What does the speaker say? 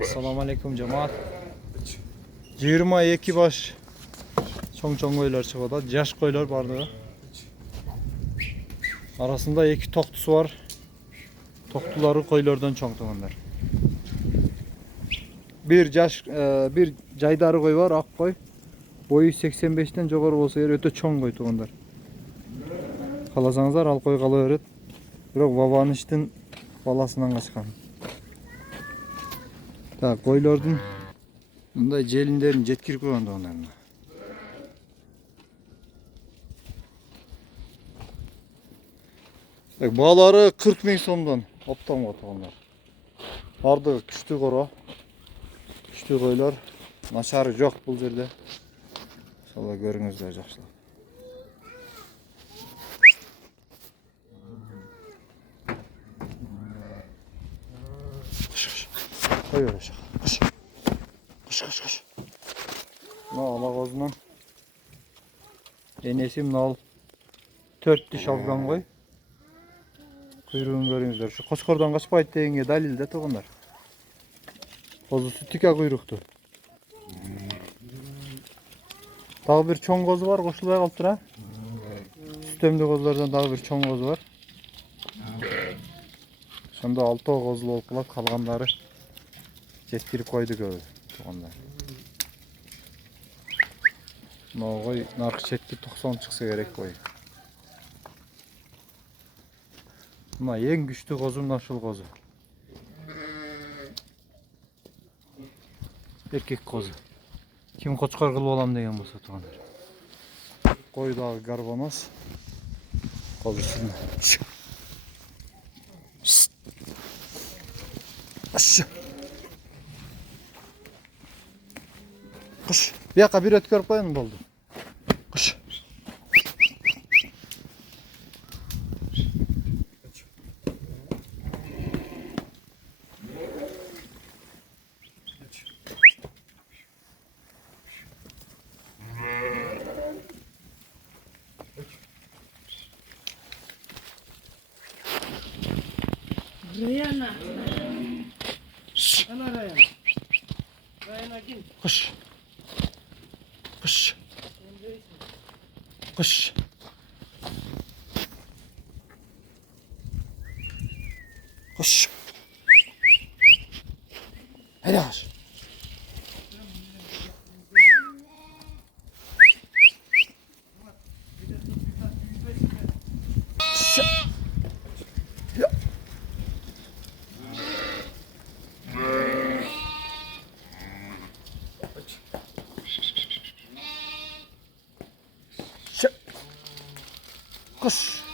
Assalamu alaikum cemaat. 22 baş çoğ koylar çıkıyor. Yaş koylar bardağı. Arasında iki toktusu var. Toktuları koylardan çoğunlar. Bir caydarı koy var, ak koy. Boyu 85'ten yukarı olsa yer öte çoğ koy tuğunlar. Kalasanızlar al koy kalıverir. Biroq vavanıştın balasından kaçkan. Ta koylardın bunday jelinlerin jetkirip koygandı onların. Bağları 40 bin somdan optan otuğanlar. Vardı küçtü koro. Küçtü koylar. Naşarı yok bu yerde. İnşallah görünüzler yaxşılap. Kış. Koy öyle şaka. Kış. Kış. Ne ala gözünden. Enesim nal 4 diş algan koy. Kuyruğunu görüyorsunuzlar. Şu Koşkor'dan kaçmaydı deyince dalilde toğunlar. Kozusu tüke kuyruktu. Daha bir çoğun kozu var koşulaya kalıp tura. Sütemli kozlardan daha bir çoğun kozu var. Şimdi 6 kozlu olup kalganları jetkirip koydu gördü toğunlar. No koy narkı çetki 90 çıksa gerek koy. Buna en güçlü kozum naşıl kozu. Erkek kozu. Kim koçkar kılıp olam degen bolsa toğunlar. Koy dağı garbanos. Kozusunu. Aşağı. Kış. Bir yaka bir öt görüp koyun boldu. Kış. Rayana. Ana Rayana. Rayana kim? Kış. Kış. Kış. Kış. Helal. Kış.